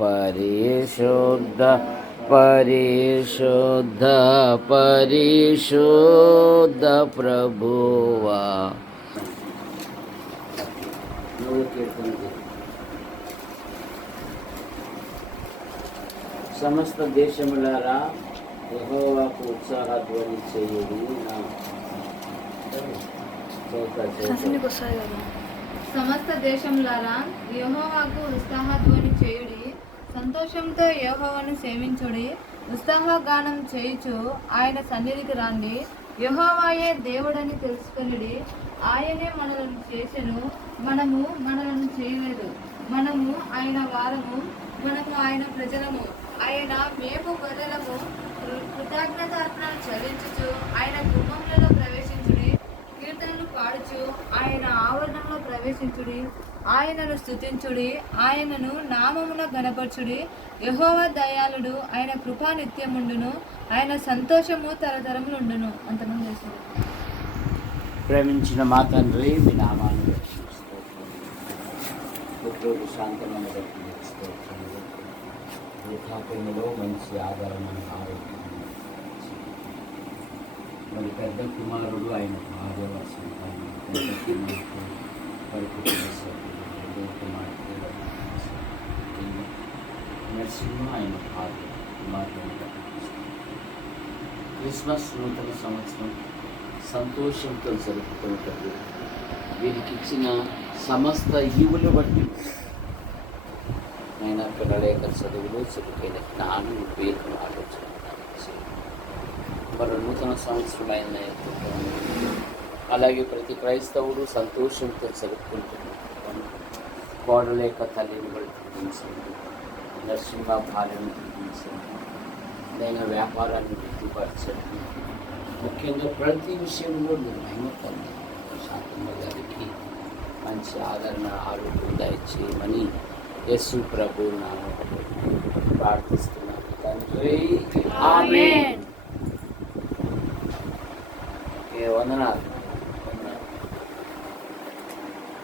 పరిశుద్ధ పరిశుద్ధ పరిశుద్ధ ప్రభువా. సమస్త దేశములారా యెహోవాకు ఉత్సాహధ్వని చేయుడి. సమస్త దేశములారా యెహోవాకు ఉత్సాహధ్వని చేయుడి. సంతోషంతో యెహోవాను సేవించుడి. ఉత్సాహగానం చేయుచు ఆయన సన్నిధికి రండి. యెహోవాయే దేవుడని తెలుసుకొనుడి. ఆయనే మనలను చేసెను, మనము మనలను చేయలేదు. మనము ఆయన వారము, మనము ఆయన ప్రజలము. ఆయన మేము గొర్రెలము. కృతజ్ఞతార్పణలు చెల్లించుచు ఆయన గుమ్మములలో ప్రవేశించుడి. కీర్తనలు పాడుచు ఆయన ఆవరణంలో ప్రవేశించుడి. ఆయనను స్తుతించుడి, ఆయనను నామమున గణపరచుడి. యెహోవా దయాళుడు, ఆయన కృపా నిత్యముండును, ఆయన సంతోషము తరతరములుండును. అంతమంది చేస్తారు. ప్రేమించిన మా తండ్రి, మీ నామాన్ని పుత్రుడు శాంతమైన వృద్ధాప్యంలో మంచి ఆధారమైన ఆరోగ్యం, మరి పెద్ద కుమారుడు ఆయన భార్య నరసింహ ఆయన భార్య కుమార్తె. క్రిస్మస్ నూతన సంవత్సరం సంతోషంతో జరుపుకుంటారు. వీరికి ఇచ్చిన సమస్త ఈవులు బట్టి ఆయన పిల్లల యొక్క చదువులు, చదువుకైన జ్ఞానం, వివేకం, ఆలోచన మరో నూతన సంవత్సరం ఆయన అలాగే ప్రతి క్రైస్తవుడు సంతోషంతో జరుపుకుంటున్నారు. కోడల యొక్క తల్లిని బట్టి గుర్తించండి, నరసింహ భార్యను గుర్తించండి, నేను వ్యాపారాన్ని వృద్ధిపరచండి. ముఖ్యంగా ప్రతి విషయంలో మీరు మహిమపండి. శాంతమ్మ గారికి మంచి ఆదరణ, ఆరోగ్యం దయచేయమని యేసు ప్రభు నామములో ప్రార్థిస్తున్నాను తండ్రి. ఆమేన్.